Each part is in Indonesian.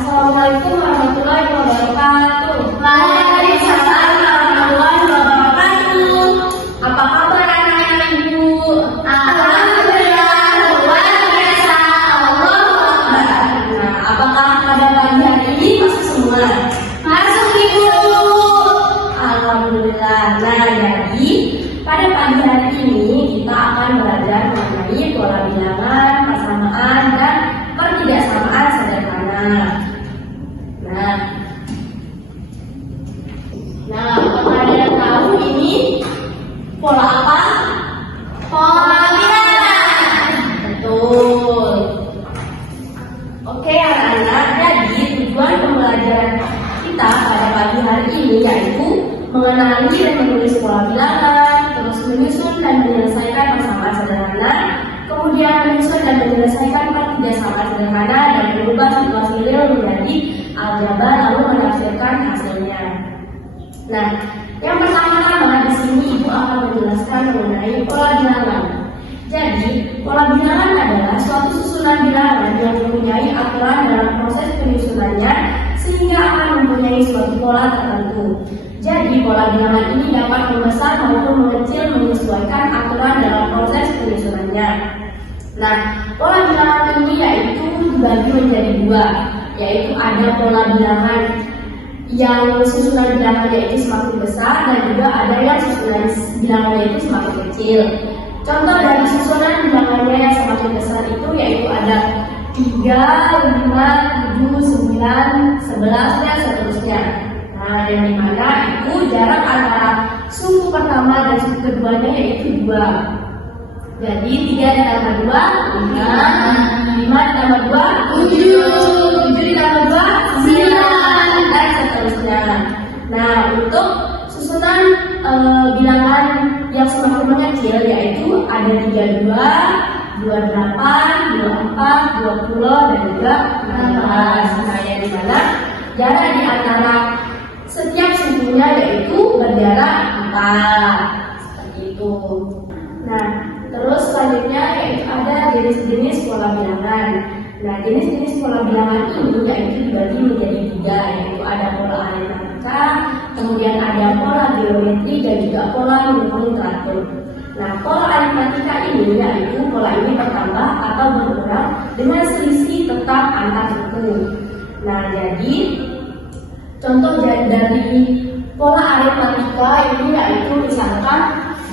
Assalamualaikum warahmatullahi wabarakatuh. Waalaikumsalam warahmatullahi wabarakatuh. Apa kabar anak-anak ibu? Alhamdulillah, luar biasa. Allahu Akbar. Nah, apakah pada pagi hari ini masuk semua? Masuk ibu. Alhamdulillah. Nah, jadi pada pagi hari ini kita akan belajar mengenai pola bilangan, persamaan, dan pertidaksamaan sederhana. Nah, apakah ada yang tahu ini pola apa? Pola bilangan. Betul. Oke anak-anak, jadi tujuan pembelajaran kita pada pagi hari ini yaitu mengenali dan menulis pola bilangan, terus menyusun dan menyelesaikan persamaan sederhana, kemudian menyusun dan menyelesaikan pertidaksamaan sederhana, dan mengubah situasi real menjadi aljabar lalu menafsirkan hasilnya. Nah, yang pertama-tama di sini ibu akan menjelaskan mengenai pola bilangan. Jadi, pola bilangan adalah suatu susunan bilangan yang mempunyai aturan dalam proses penyusunannya sehingga akan mempunyai suatu pola tertentu. Jadi, pola bilangan ini dapat membesar maupun mengecil menyesuaikan aturan dalam proses penyusunannya. Nah, pola bilangan ini yaitu dibagi menjadi dua, yaitu ada pola bilangan yang susunan bilangannya itu semakin besar dan juga ada yang susunan bilangannya itu semakin kecil. Contoh dari susunan bilangannya yang semakin besar itu yaitu ada 3, 5, 7, 9, 11 dan seterusnya. Nah, yang dimana itu jarak antara suku pertama dan suku keduanya yaitu 2. Jadi 3 ditambah 2, 5, 5 ditambah 2, 7, 7 ditambah 2, 9, dan seterusnya. Nah, untuk susunan bilangan yang semakin mengecil yaitu ada 32, 28, 24, 20, dan juga 16. Nah, yang dimana jarak di antara setiap sukunya yaitu berjarak 4. Seperti itu. Nah, terus selanjutnya yaitu ada jenis-jenis pola bilangan. Nah, jenis-jenis pola bilangan ini yaitu dibagi menjadi 3, yaitu ada pola aritmatika, kemudian ada pola geometri, dan juga pola nomenklatur. Nah, pola aritmatika ini yaitu pola ini bertambah atau berkurang dengan selisih tetap antar suku. Nah, jadi contoh dari pola aritmatika ini yaitu misalkan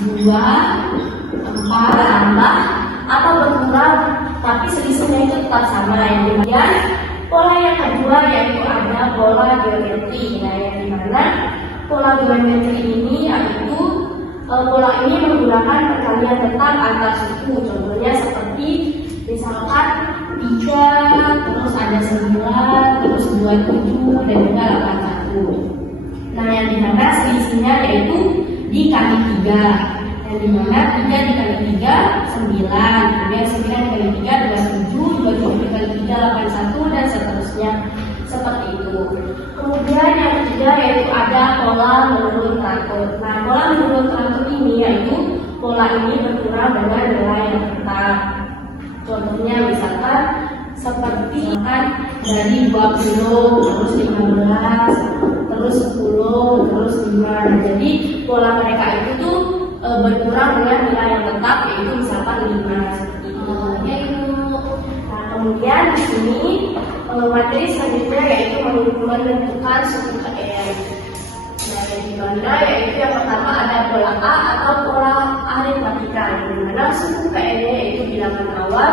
2, 4 tambah atau berkurang tapi selisihnya itu tetap sama. Yang kemudian pola yang kedua yaitu ada pola geometri. Nah, yang dimana pola geometri ini yaitu pola ini menggunakan perkalian tetap antar suku. Contohnya seperti misalkan 3, terus ada 9, terus 27, dan juga 81. Nah, yang dimana selisihnya yaitu dikali 3. Yang dimana 3 dikali 3, 9, kemudian 9 dikali 3, 27, 27 dikali 3, 81, dan seterusnya. Seperti itu. Kemudian yang ketiga yaitu ada pola nomenklatur. Nah, pola nomenklatur ini yaitu pola ini berkurang dengan nilai yang tetap. Contohnya misalkan seperti dari 20, terus 15, terus 10, terus 5. Nah, jadi pola mereka itu tuh berkurang dengan nilai yang tetap yaitu misalkan 5 seperti itu. Nah, kemudian di sini materi selanjutnya yaitu menentukan suku KN. Nah, yang dimana yaitu yang pertama ada pola A atau pola aritmatika, di mana suku KN-nya yaitu bilangan awal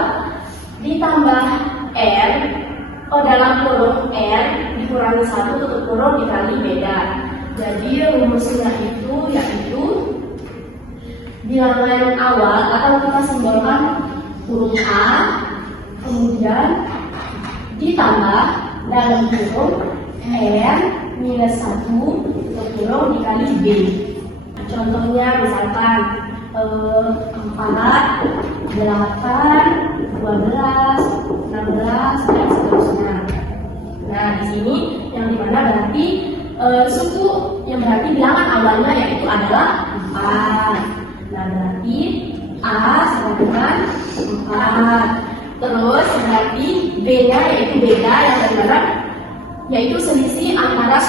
ditambah R dalam kurung R dikurangi 1 tutup kurung dikali beda. Jadi rumusnya itu yaitu bilangan awal atau kita simbolkan huruf A, kemudian ditambah dalam kurung R minus 1 tutup kurung dikali B. Contohnya misalkan 4, 8, 12, 16, dan seterusnya. Nah, di sini yang dimana berarti suku yang berarti bilangan awalnya yaitu adalah 4. Nah, berarti A sama dengan 4. Terus berarti B-nya yaitu beda yang dimana yaitu selisih antara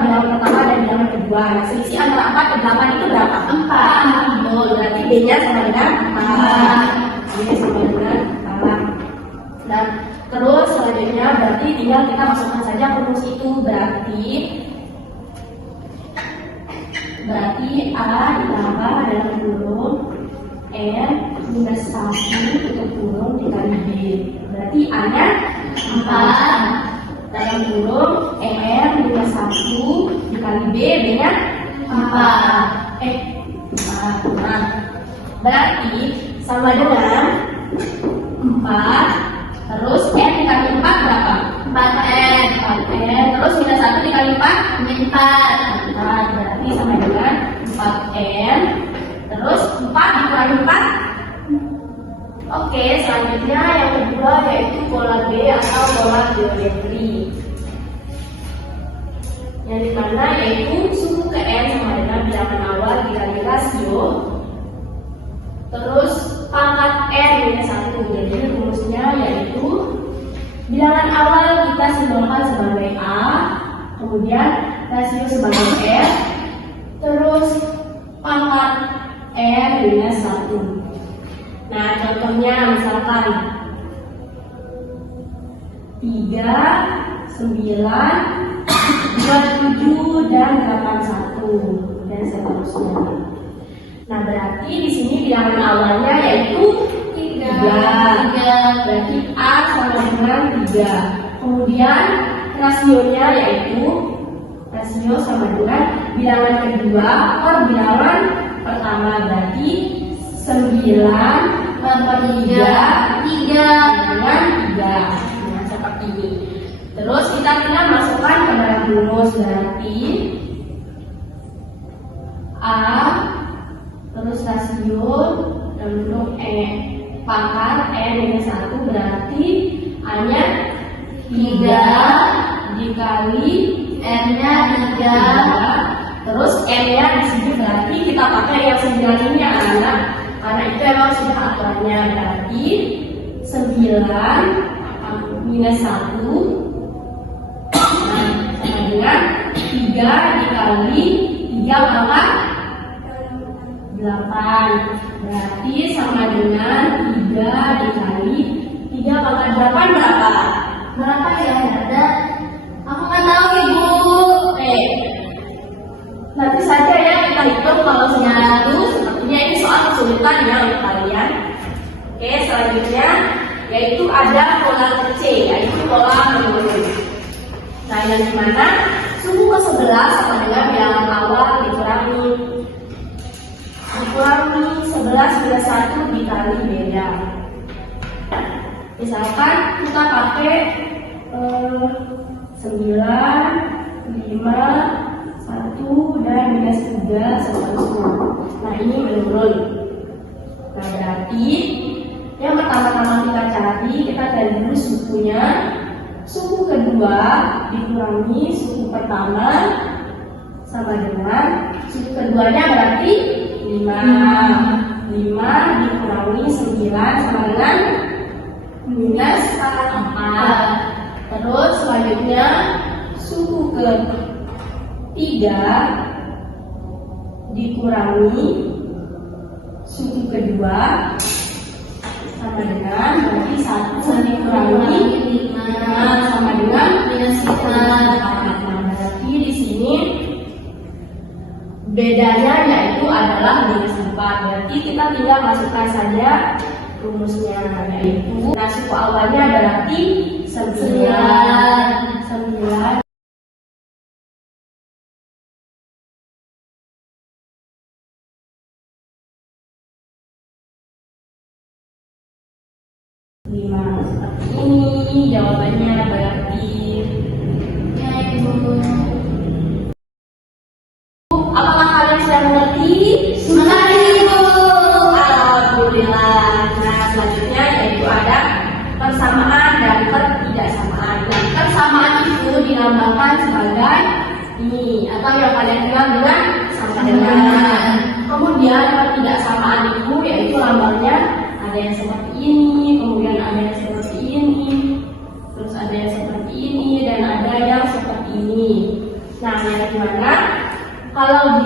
bilangan pertama dan bilangan kedua. Nah, selisih antara 4 dan 8 itu berapa? 4. Betul, berarti B-nya sama dengan 4. B sama dengan 4. Dan terus selanjutnya berarti tinggal kita masukkan saja rumus itu. Berarti A ditambah dalam kurung N minus 1 tutup kurung dikali B. Berarti A-nya 4 dalam kurung N minus 1 dikali B, B-nya 4. Nah, berarti sama dengan 4 terus N dikali 4 berapa? 4N. Terus minus 1 dikali 4? Min 4. Nah, berarti sama dengan 4N. Terus 4 dikurangi 4. Oke, selanjutnya yang kedua yaitu pola B atau pola geometri. Yang dimana yaitu suku ke N sama dengan bilangan awal dikali rasio. Terus pangkat N minus 1. Jadi rumusnya yaitu bilangan awal kita simbolkan sebagai A, kemudian rasio sebagai F, terus pangkat N minus 1. Nah, contohnya misalkan 3, 9, 27 dan 81 dan seterusnya. Nah, berarti di sini bilangan awalnya yaitu 3. Berarti A sama dengan 3. Kemudian rasionya yaitu rasio sama dengan bilangan kedua per bilangan pertama, berarti 9 per 3 dengan 3. Nah, seperti ini. Terus kita tinggal masukkan ke dalam rumus, berarti A terus rasio dalam bentuk pangkat N minus 1, berarti A-nya 3 dikali N-nya 3. Terus N-nya di sini berarti kita pakai yang 9 ini anak, karena itu memang sudah aturannya. Berarti 9 minus 1 sama dengan 3 dikali 3 pangkat 8. Berarti sama dengan 3 dikali 3 pangkat 8 berapa? Berapa ya? Ada? Aku nggak tahu, Ibu. Nanti saja ya kita hitung kalau semuanya itu. Sepertinya ini soal kesulitan ya untuk kalian. Oke, selanjutnya yaitu ada pola C, yaitu pola menurun. Nah, yang dimana suku ke-11 sama dengan bilangan awal dikurangi 11 minus 1 dikali beda. Misalkan kita pakai 9, 5, 1 dan minus 3 seterusnya. Nah, ini menurun. Nah, berarti yang pertama-tama kita cari dulu sukunya. Suku kedua dikurangi suku pertama sama dengan suku keduanya berarti 5 dikurangi 9 sama dengan minus 4. Terus selanjutnya suku ketiga dikurangi suku kedua sama dengan berarti 1 dikurangi 5 sama dengan minus 4. Berarti di sini bedanya yaitu adalah minus 4. Berarti kita tinggal masukkan saja rumusnya, yaitu suku awalnya berarti 9 seperti ini jawabannya berarti ya Ibu. Apakah kalian sudah mengerti? Sudah Ibu. Alhamdulillah. Nah, selanjutnya yaitu ada persamaan dan ketidaksamaan. Nah, persamaan itu dilambangkan sebagai ini atau yang kalian kenal dengan sama dengan. Kemudian ketidaksamaan itu yaitu lambangnya ada yang seperti ini, kemudian ada yang seperti ini, terus ada yang seperti ini, dan ada yang ini. Nah, yang gimana? Kalau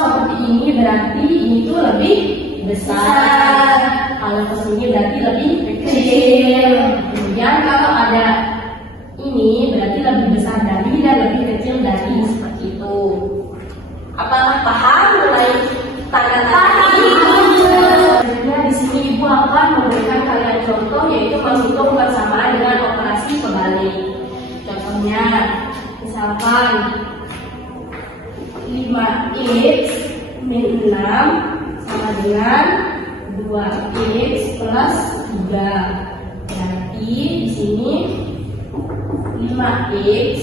seperti ini berarti ini tuh lebih besar. Kalau ke sini berarti lebih kecil. Kemudian kalau ada ini berarti lebih besar dari dan lebih kecil dari, seperti itu. Apakah paham mulai tanda-tanda ini? Selanjutnya di sini ibu akan memberikan kalian contoh, yaitu menghitung persamaan dengan operasi kebalik. Contohnya, misalkan 5x min 6 sama dengan 2x plus 3. Berarti di sini 5x.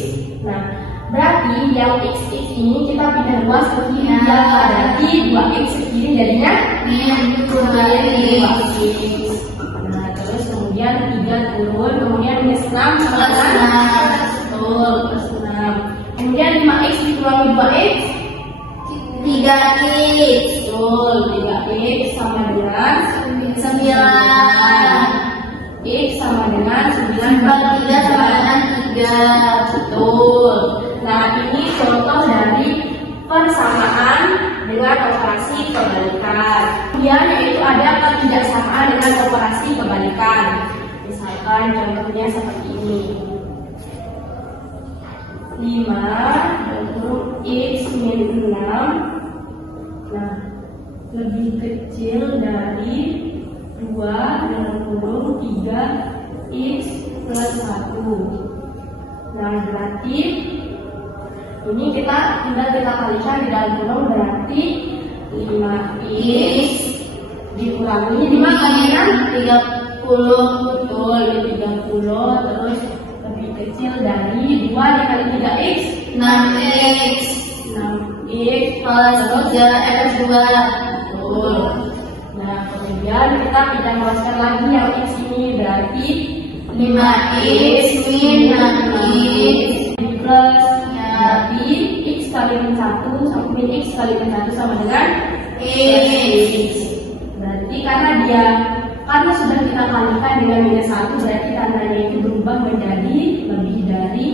Nah, berarti yang x ini kita pindah luas ke kiri. Berarti 2x ke kiri jadinya min 2x. Nah, terus kemudian 3 turun, kemudian minus 6 sama dengan plus 6. Kemudian 5x dikurangi 2x 3x. betul, 3x sama dengan 9. X sama dengan 9 3 sama dengan 3. betul. Nah, ini contoh dari persamaan dengan operasi kebalikan. Kemudian yaitu ada ketidaksamaan dengan operasi kebalikan. Misalkan contohnya seperti ini. 5 x min 6. Nah, lebih kecil dari 2 dengan kurung 3x plus 1. Nah, berarti ini kita tinggal kita kalikan di dalam kurung, berarti 5x dikurangi 5 kalian 30. Betul, 30. Terus lebih kecil dari 2 dikali 3x 6x. 6x Plus 3 x 2. betul. Nah, kemudian kita tidak meluaskan lagi yang x ini, berarti 5x min 6x plus, berarti x kali min 1 sama min x kali min 1 sama dengan x. Berarti karena sudah kita kalikan dengan minus 1, berarti tandanya itu berubah menjadi lebih dari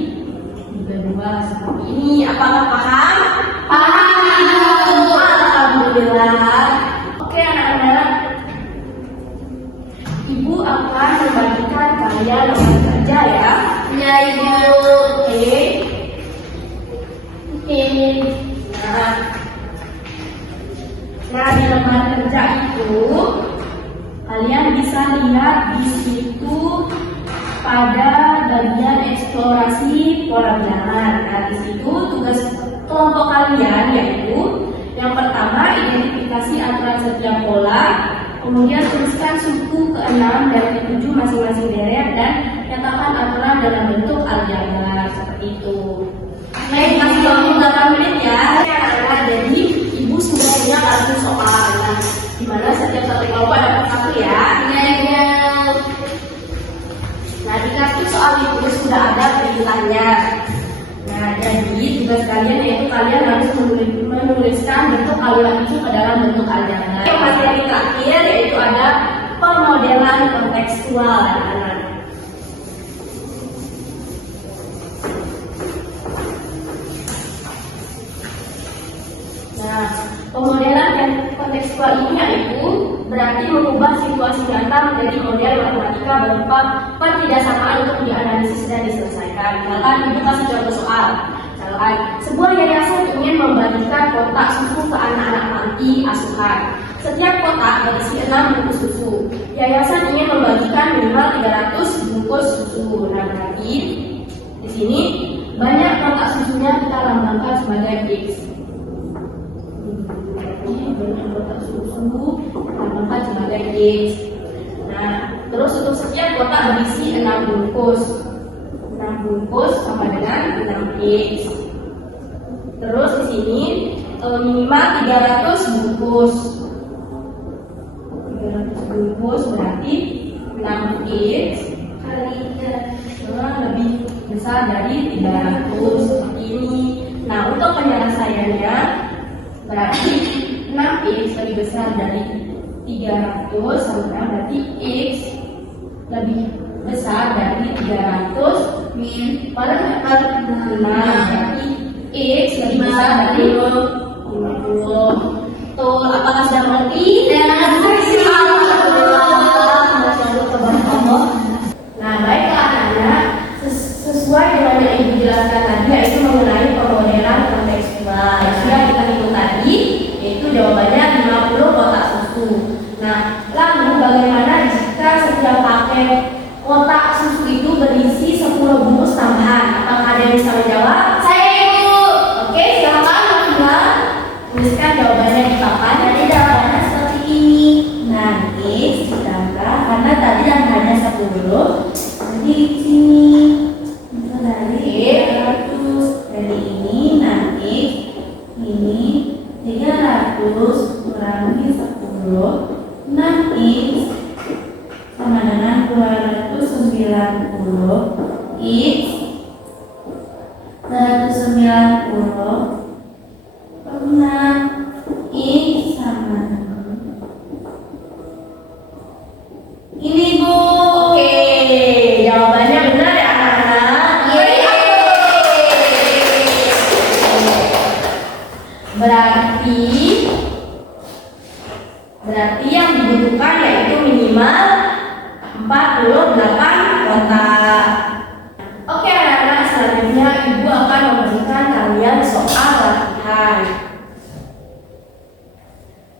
32 seperti ini. Apakah paham? Paham. Alhamdulillah. Oke anak-anak, ibu akan membagikan kalian lembar kerja ya. Ya ibu. Oke. Nah, di lembar kerja itu kalian bisa lihat di situ pada bagian eksplorasi pola jalan. Nah, di situ tugas kelompok kalian yaitu yang pertama identifikasi aturan setiap pola, kemudian tuliskan suku ke-6 dan ke-7 masing-masing deret dan nyatakan aturan dalam bentuk aljabar, seperti itu. Baik, kasih waktu 8 menit ya. Anak-anak, jadi ibu sudah punya kartu soal. Nah, dimana setiap satu kelompok dapat satu ya. Nah, di kartu soal itu sudah ada perintahnya. Nah, jadi tugas kalian yaitu kalian harus menuliskan bentuk aluran itu ke dalam bentuk aljabar. Yang materi terakhir yaitu ada pemodelan kontekstual, anak-anak. Nah, pemodelan kontekstual ini yaitu berarti mengubah situasi nyata menjadi model matematika berupa ketidaksamaan untuk dianalisis dan diselesaikan. Misalkan ibu kasih contoh soal. Misalkan sebuah yayasan ingin membagikan kotak susu ke anak-anak panti asuhan. Setiap kotak berisi 6 bungkus susu. Yayasan ingin membagikan minimal 300 bungkus susu. Nah, berarti di sini banyak kotak susunya kita lambangkan sebagai X. Kotak susu lambangkan sebagai X. Nah, terus untuk setiap kotak berisi 6 bungkus. 6 bungkus sama dengan 6X. Terus di sini minimal 300 bungkus. 300 bungkus berarti 6X kali 3 lebih besar dari 300 seperti ini. Nah, untuk penyelesaiannya berarti 6X lebih besar dari 300 sama berarti X lebih besar dari 300 min. Mana dapat 6, berarti X lebih besar dari 50. Tuh, apakah sudah mengerti? Nah, baiklah anak-anak, sesuai dengan yang Ibu jelaskan tadi, yaitu mengenai pemodelan kontekstual yang sudah kita hitung tadi, yaitu jawabannya 50 kotak susu. Nah, lalu bagaimana jika setiap paket kotak susu itu berisi 10 bungkus tambahan? Apakah ada yang bisa menjawab? Saya Ibu. Oke, silakan Mbak. Tuliskan jawabannya di papan. Jadi jawabannya seperti ini. Nanti ditambah karena tadi yang hanya 10, jadi di sini itu dari 100 dari ini nanti ini 300 kurangi 10 nanti sama dengan 290 X 190 pernah X sama ini Bu. Oke, jawabannya benar ya anak-anak? Berarti yang dibutuhkan yaitu minimal 48 kotak. Oke anak-anak, selanjutnya Ibu akan memberikan kalian soal latihan,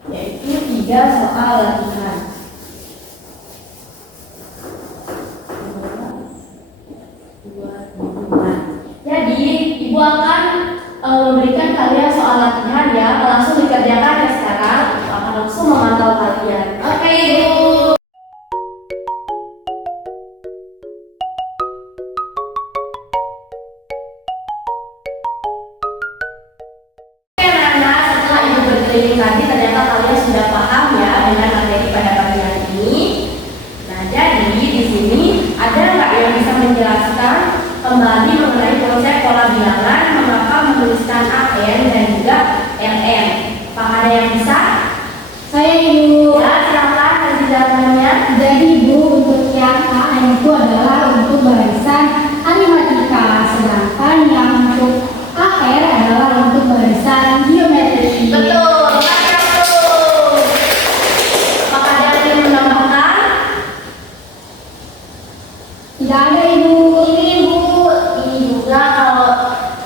yaitu 3 soal latihan. Jadi Ibu akan memberikan kalian soal latihan ya, langsung dikerjakan ya sekarang. Ibu akan langsung memantau kalian. Oke Ibu. Oke anak-anak, setelah Ibu berkeliling tadi ternyata kalian sudah paham ya dengan materi pada pagi hari ini. Nah jadi di sini ada nggak yang bisa menjelaskan kembali mengenai konsep pola bilangan, mengapa menuliskan AN dan juga LN? Apakah ada yang bisa? Saya Ibu. Ya, silakan penjelasannya. Jadi Ibu, untuk yang AN itu adalah untuk barisan aritmatika, sedangkan yang untuk AR adalah untuk barisan geometri. Betul, betul. Apakah ada yang menambahkan? Tidak ada Ibu. Ini Bu, ini juga kalau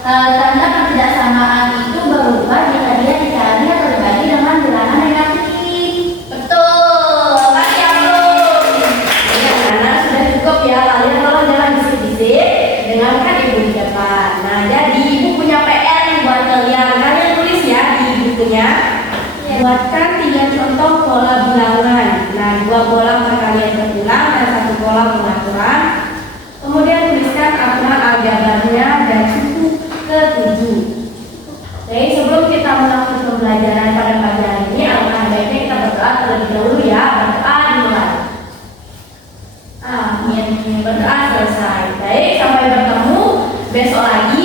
tanda ketidaksamaan itu berubah jika dia dikali atau dibagi dengan bilangan negatif. Betul, Pak Yamun. Ini anak-anak sudah cukup ya, kalian kalau jangan bisik-bisik, dengarkan Ibu di depan. Nah, jadi Ibu punya PR nih buat kalian. Kalian tulis ya di bukunya. Buatkan 3 contoh pola bilangan. Nah, 2 kolam perkalian berulang dan 1 kolam pengaturan. Kemudian tuliskan aturan aljabarnya dan suku ke-7. Jadi sebelum kita melakukan pembelajaran pada pagi hari ini, alangkah baiknya kita berdoa terlebih dahulu ya. Berdoa dimulai. Amin. Berdoa selesai. Baik, sampai bertemu besok lagi